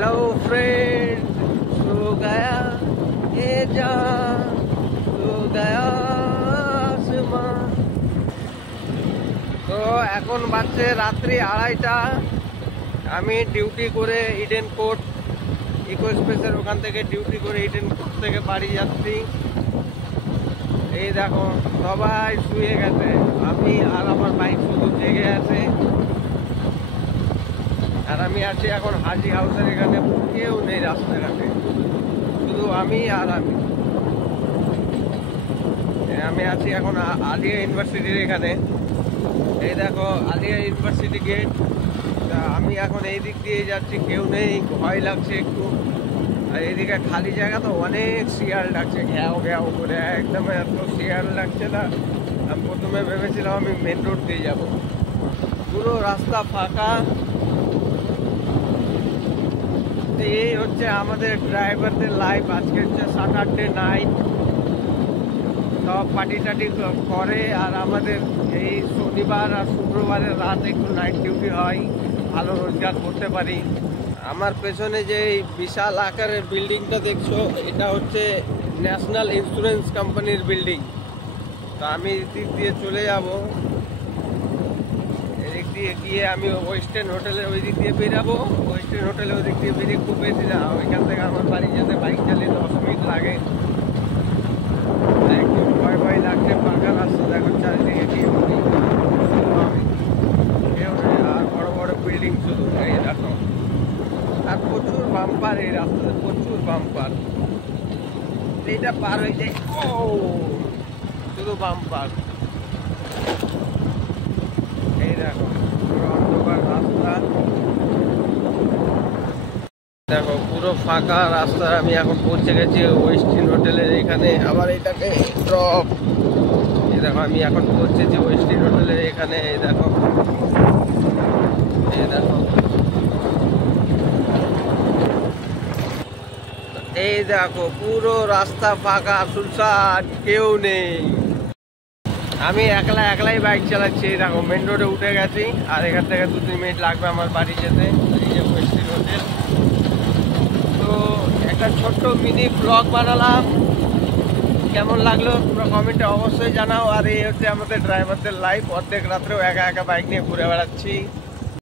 Hello friend, सो गया ये जान, सो गया आसमां। তো এখন বাজছে রাত্রি 2:30টা। আমি ডিউটি করে ইডেন কোর্ট ইকো স্পেসের ওখান থেকে ডিউটি করে ইডেন কোর্ট থেকে বাড়ি যাচ্ছি। এই দেখো সবাই শুয়ে গেছে, আমি আর আমার বাইক শুধু জেগে আছে। আর আমি আছি এখন হাজি হাউসের এখানে, কেউ নেই রাস্তাঘাটে, শুধু আমি আর আমি আছি এখন আলিয়া ইউনিভার্সিটির এখানে। এই দেখো আলিয়া ইউনিভার্সিটি গেট। আমি এখন এই দিক দিয়ে যাচ্ছি, কেউ নেই, ভয় লাগছে একটু। আর এইদিকে খালি জায়গা তো, অনেক শিয়াল ডাকছে ঘ্যাও ঘ্যাও করে, একদম এত শিয়াল ডাকছে না। আমি প্রথমে ভেবেছিলাম আমি মেন রোড দিয়ে যাব, পুরো রাস্তা ফাঁকা। এই হচ্ছে আমাদের ড্রাইভারদের লাইফ। আজকে হচ্ছে স্যাটারডে নাইট, সব পার্টি টাটি করে। আর আমাদের এই শনিবার আর শুক্রবারের রাত একটু নাইট ডিউটি হয়, ভালো রোজগার করতে পারি। আমার পেছনে যে এই বিশাল আকারের বিল্ডিংটা দেখছো, এটা হচ্ছে ন্যাশনাল ইন্স্যুরেন্স কোম্পানির বিল্ডিং। তো আমি এদিক দিয়ে চলে যাব, এদিক দিয়ে গিয়ে আমি ওয়েস্টার্ন হোটেলের ওই দিক দিয়ে বেরাবো। ওয়েস্টার্ন হোটেলের ওই দিক দিয়ে বেরিয়ে খুব বেশি না, ওইখান থেকে আমার বাড়ি যেতে বাইক চালিয়ে 10 মিনিট লাগে। একটু ভয় ভয় লাগছে, ফাঁকা রাস্তা দেখো, চারিদিকে কেউ নেই, কেউ নেই। আর বড় বড় বিল্ডিং শুধু, এই দেখো। আর প্রচুর বাম্পার এই রাস্তাতে, প্রচুর বাম্পার। এইটা পার হয়ে যায়, ও শুধু বাম্পার। এই দেখো পুরো অন্ধকার রাস্তা, দেখো পুরো ফাঁকা রাস্তা। আমি এখন পৌঁছে গেছি ওয়েস্টার্ন হোটেলের এখানে। আবার এটাকে ড্রপ, এই দেখো আমি এখন পৌঁছেছি ওয়েস্টার্ন হোটেলের এখানে। এই দেখো, এই দেখো, এই দেখো পুরো রাস্তা ফাঁকা, সুনসান, কেউ নেই। আমি একলাই বাইক চালাচ্ছি। এই দেখো মেন রোডে উঠে গেছি, আর এখান থেকে 2-3 মিনিট লাগবে আমার বাড়ি যেতে। এই যে ওয়েস্টার্ন হোটেল। তো একটা ছোট্ট মিনি ব্লগ বানালাম, কেমন লাগলো তোমরা কমেন্টে অবশ্যই জানাও। আর এই হচ্ছে আমাদের ড্রাইভারদের লাইফ, অর্ধেক রাত্রেও একা একা বাইক নিয়ে ঘুরে বেড়াচ্ছি।